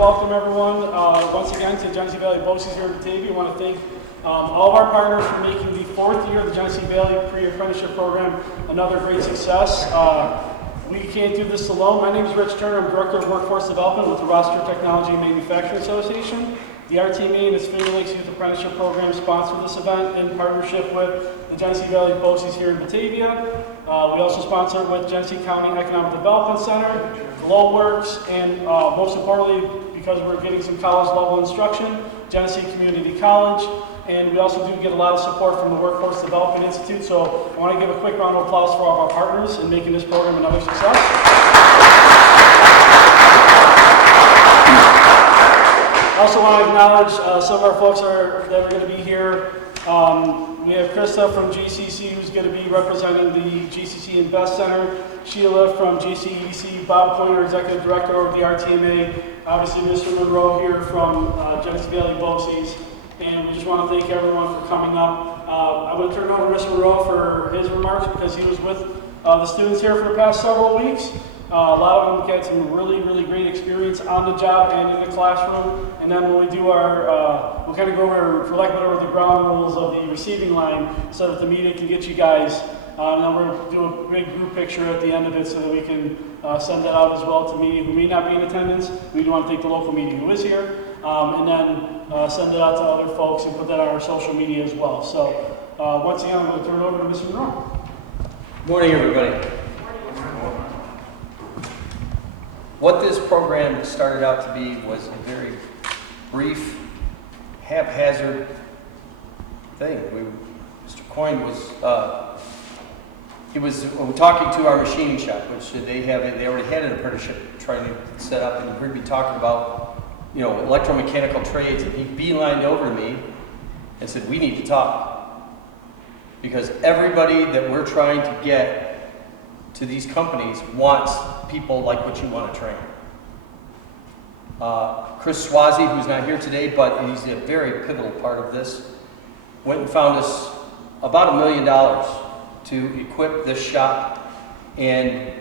welcome everyone once again to Genesee Valley BOCES here in Batavia. I want to thank all of our partners for making the 4th year of the Genesee Valley Pre-Apprenticeship program another great success. We can't do this alone. My name is Rich Turner. I'm Director of Workforce Development with the Rochester Technology and Manufacturing Association. The RTMA and its Finger Lakes Youth Apprenticeship Program sponsor this event in partnership with the Genesee Valley BOCES here in Batavia. We also sponsor it with Genesee County Economic Development Center, GlobeWorks, and most importantly, because we're getting some college level instruction, Genesee Community College. And we also do get a lot of support from the Workforce Development Institute. So I want to give a quick round of applause for all of our partners in making this program another success. I also want to acknowledge some of our folks that are going to be here. We have Krista from GCC, who's going to be representing the GCC Invest Center, Sheila from GCEC, Bob Pointer, Executive Director of the RTMA, obviously Mr. Monroe here from Genesee Valley BOCES, and we just want to thank everyone for coming up. I'm going to turn it over to Mr. Monroe for his remarks because he was with the students here for the past several weeks. A lot of them had some really, really great experience on the job and in the classroom. And then when we do our, we'll kind of go over, for lack of better, the ground rules of the receiving line so that the media can get you guys. And then we're going to do a big group picture at the end of it so that we can send that out as well to media who may not be in attendance. We do want to thank the local media who is here. And then send it out to other folks and put that on our social media as well. So once again, I'm going to turn it over to Mr. Monroe. Good morning, everybody. What this program started out to be was a very brief, haphazard thing. Mr. Coyne was, talking to our machining shop, which they already had an apprenticeship trying to set up, and he heard me talking about, electromechanical trades, and he beelined over to me and said, we need to talk. Because everybody that we're trying to get to these companies wants people like what you want to train. Chris Swazi, who's not here today, but he's a very pivotal part of this, went and found us about $1 million to equip this shop. And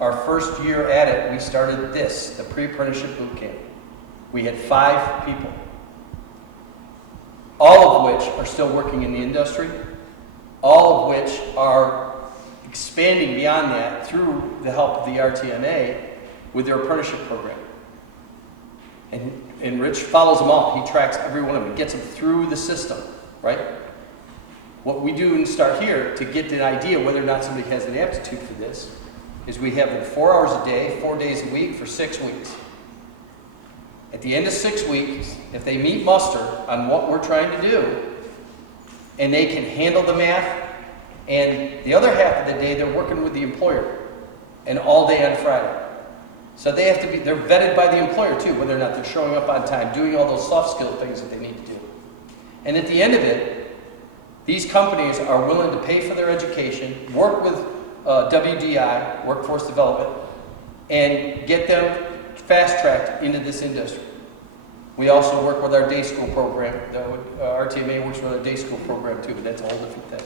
our first year at it, we started the Pre-Apprenticeship Bootcamp. We had 5 people, all of which are still working in the industry, all of which are expanding beyond that through the help of the RTMA with their apprenticeship program. And Rich follows them all. He tracks every one of them, gets them through the system, right? What we do and start here to get an idea whether or not somebody has an aptitude for this is we have them 4 hours a day, 4 days a week for 6 weeks. At the end of 6 weeks, if they meet muster on what we're trying to do, and they can handle the math, and the other half of the day they're working with the employer, and all day on Friday. So they have to be, they're vetted by the employer too, whether or not they're showing up on time, doing all those soft skill things that they need to do. And at the end of it, these companies are willing to pay for their education, work with WDI, Workforce Development, and get them fast-tracked into this industry. We also work with our day school program. RTMA works with our day school program too, but that's a whole different thing.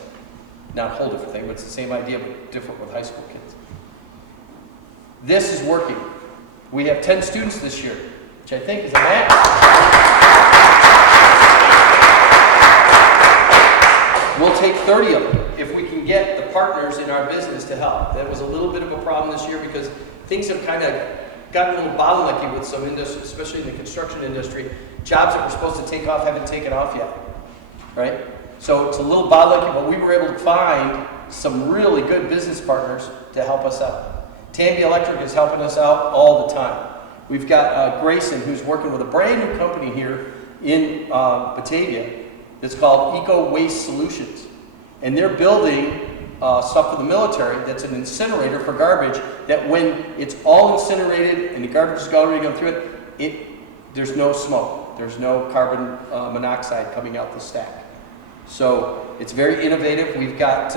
Not a whole different thing, but it's the same idea, but different with high school kids. This is working. We have 10 students this year, which I think is a match. We'll take 30 of them if we can get the partners in our business to help. That was a little bit of a problem this year because things have kind of gotten a little bottlenecky with some industries, especially in the construction industry. Jobs that were supposed to take off haven't taken off yet, right? So it's a little bottlenecky, but we were able to find some really good business partners to help us out. Tambe Electric is helping us out all the time. We've got Grayson, who's working with a brand new company here in Batavia that's called Eco Waste Solutions. And they're building stuff for the military that's an incinerator for garbage that when it's all incinerated and the garbage is already gone through it, there's no smoke. There's no carbon monoxide coming out the stack. So it's very innovative. We've got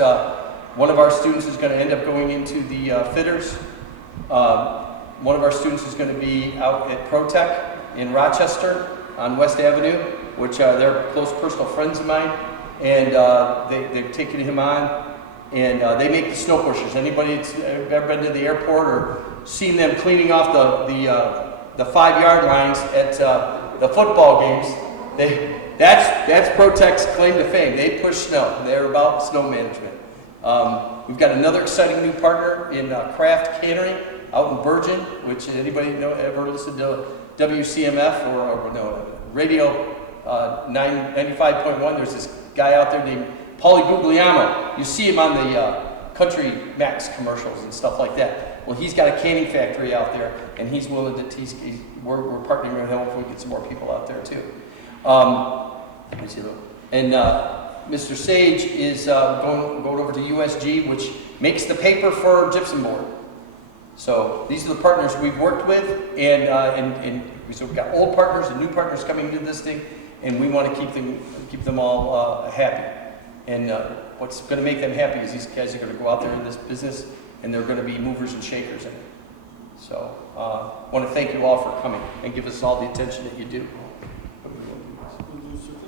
one of our students is going to end up going into the fitters. One of our students is going to be out at ProTech in Rochester on West Avenue, which they're close personal friends of mine, and they've taken him on, and they make the snow pushers. Anybody that's ever been to the airport or seen them cleaning off the 5-yard lines at the football games. That's ProTech's claim to fame. They push snow. They're about snow management. We've got another exciting new partner in Craft Cannery out in Bergen, which anybody ever listened to WCMF or no, Radio 95.1? There's this guy out there named Paulie Guglielmo. You see him on the Country Max commercials and stuff like that. Well, he's got a canning factory out there, and he's willing to. We're partnering with him if we get some more people out there too. Let me see. And Mr. Sage is going over to USG, which makes the paper for gypsum board. So these are the partners we've worked with, and so we've got old partners and new partners coming into this thing, and we want to keep them all happy. And what's going to make them happy is these guys are going to go out there in this business, and they're going to be movers and shakers in it. So I want to thank you all for coming and give us all the attention that you do.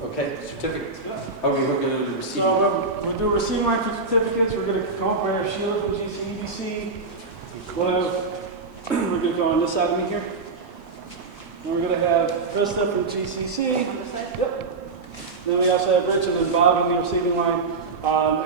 Okay, certificates. Okay, we're going to receive. So we'll do receiving line for certificates. We're going to come up right here. Sheila from GCEDC. We're going to go on this side of me here. And we're going to have Krista from GCC. Yep. Then we also have Richard and Bob on the receiving line.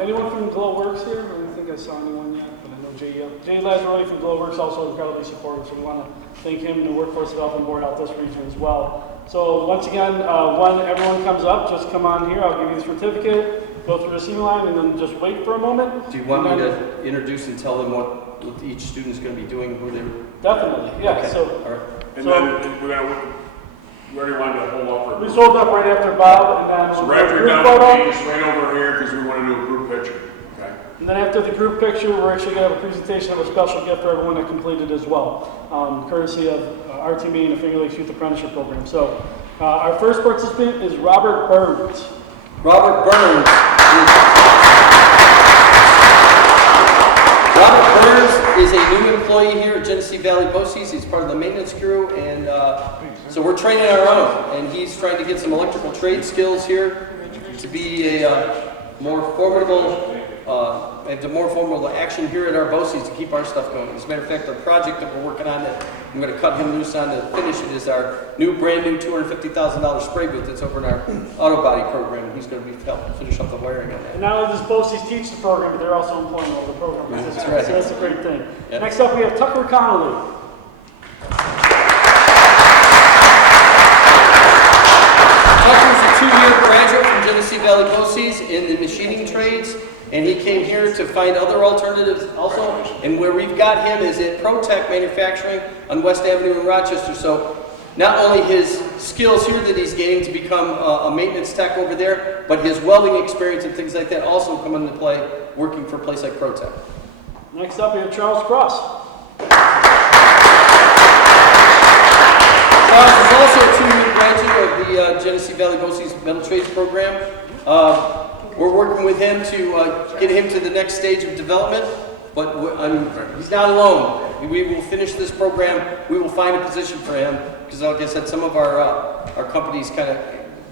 Anyone from GlowWorks here? I don't think I saw anyone yet, but I know Jay Lazarelli from GlowWorks also incredibly supportive, so we want to thank him and the Workforce Development Board out this region as well. So once again, when everyone comes up, just come on here. I'll give you the certificate, go through the receiving line, and then just wait for a moment. Do you want me to introduce and tell them what each student is going to be doing? Who they're definitely, yeah. Okay. So, all right. And then where do you want to hold up for? We sold up right after Bob, and then So right after you're done with me, just right over here because we want to do a group picture. Okay. And then after the group picture, we're actually going to have a presentation of a special gift for everyone that completed as well, courtesy of our team being a Finger Lakes Youth Apprenticeship Program. So our first participant is Robert Burns. Robert Burns is a new employee here at Genesee Valley BOCES. He's part of the maintenance crew, and so we're training our own. And he's trying to get some electrical trade skills here to be a more formidable action here at our BOCES to keep our stuff going. As a matter of fact, the project that we're working on that I'm going to cut him loose on to finish it is our brand new $250,000 spray booth that's over in our auto body program. He's going to be helping finish up the wiring on that. And not only does BOCES teach the program, but they're also employing all the program participants. That's right. So that's a great thing. Yep. Next up, we have Tucker Connolly. Tucker's a 2-year graduate from Genesee Valley BOCES in the machining trades, and he came here to find other alternatives also. And where we've got him is at ProTech Manufacturing on West Avenue in Rochester. So not only his skills here that he's gaining to become a maintenance tech over there, but his welding experience and things like that also come into play working for a place like ProTech. Next up, we have Charles Cross. Charles is also a 2-year graduate of the Genesee Valley BOCES Metal Trades Program. We're working with him to get him to the next stage of development, but he's not alone. We will finish this program. We will find a position for him because, like I said, some of our companies kind of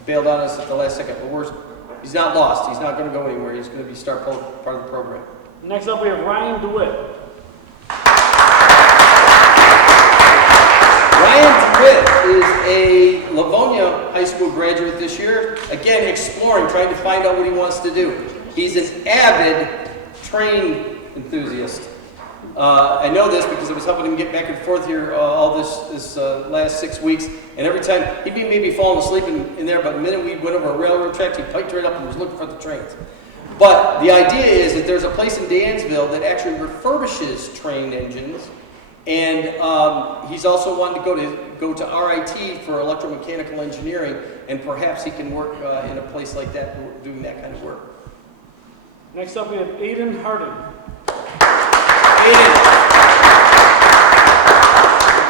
bailed on us at the last second, but he's not lost. He's not going to go anywhere. He's going to be part of the program. Next up, we have Ryan DeWitt. Ryan DeWitt is a Livonia High School graduate this year. Again, exploring, trying to find out what he wants to do. He's an avid train enthusiast. I know this because I was helping him get back and forth here all this last 6 weeks. And every time, he'd be maybe falling asleep in there, but the minute we went over a railroad track, he piked right up and was looking for the trains. But the idea is that there's a place in Dansville that actually refurbishes train engines. And he's also wanted to go to RIT for electromechanical engineering, and perhaps he can work in a place like that doing that kind of work. Next up, we have Aiden Harding.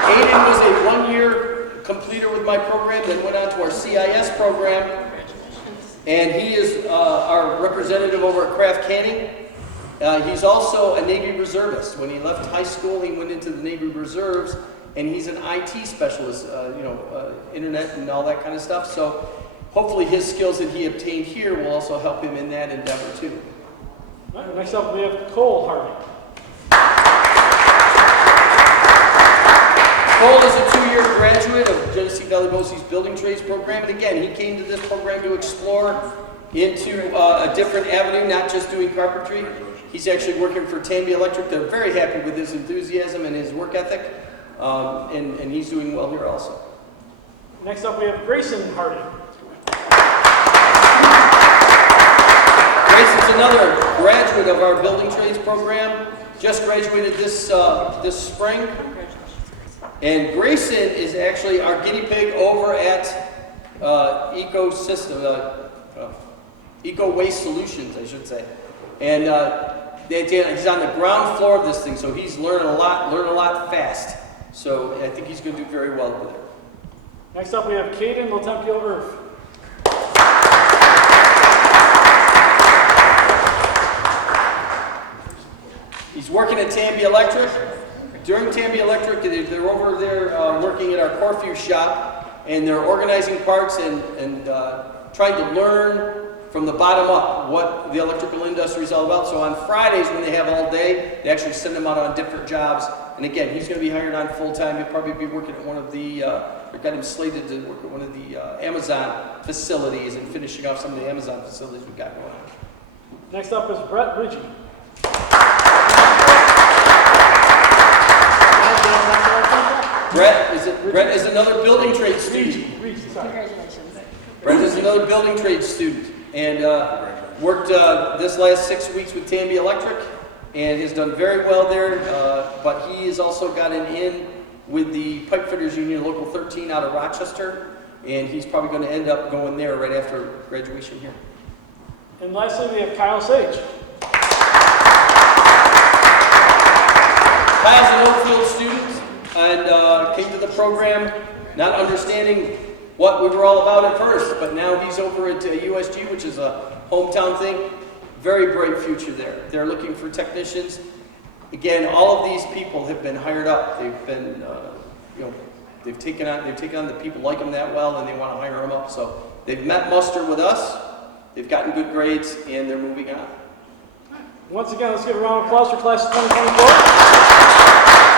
Aiden was a 1-year completer with my program, then went on to our CIS program, and he is our representative over at Craft Canning. He's also a Navy reservist. When he left high school, he went into the Navy Reserves, and he's an IT specialist, internet and all that kind of stuff. So hopefully his skills that he obtained here will also help him in that endeavor too. All right, next up, we have Cole Harding. Cole is a 2-year graduate of Genesee Valley BOCES Building Trades program. And again, he came to this program to explore into a different avenue, not just doing carpentry. He's actually working for Tambe Electric. They're very happy with his enthusiasm and his work ethic. And he's doing well here also. Next up, we have Grayson Harding. Grayson's another graduate of our building trades program. Just graduated this spring. And Grayson is actually our guinea pig over at Eco Waste Solutions, I should say. And he's on the ground floor of this thing, so he's learning a lot fast. So I think he's going to do very well with it. Next up, we have Caden Lotempio Earth. He's working at Tambe Electric. During Tambe Electric, they're over there working at our Corfu shop, and they're organizing parts and trying to learn from the bottom up what the electrical industry is all about. So on Fridays, when they have all day, they actually send them out on different jobs. And again, he's going to be hired on full-time. He'll probably be working at one of the, they've got him slated to work at one of the Amazon facilities and finishing off some of the Amazon facilities we've got going on. Next up is Brett Ridgey. Brett is another building trade student. Congratulations. Brett is another building trade student, and worked this last 6 weeks with Tambe Electric, and has done very well there. But he has also gotten in with the Pipe Fitters Union, Local 13 out of Rochester, and he's probably going to end up going there right after graduation here. And lastly, we have Kyle Sage. Kyle's an Oakfield student and came to the program not understanding what we were all about at first, but now he's over at USG, which is a hometown thing. Very bright future there. They're looking for technicians. Again, all of these people have been hired up. They've been, they've taken on the people like them that well, and they want to hire them up. So they've met muster with us. They've gotten good grades, and they're moving on. Once again, let's give a round of applause for class of 2024.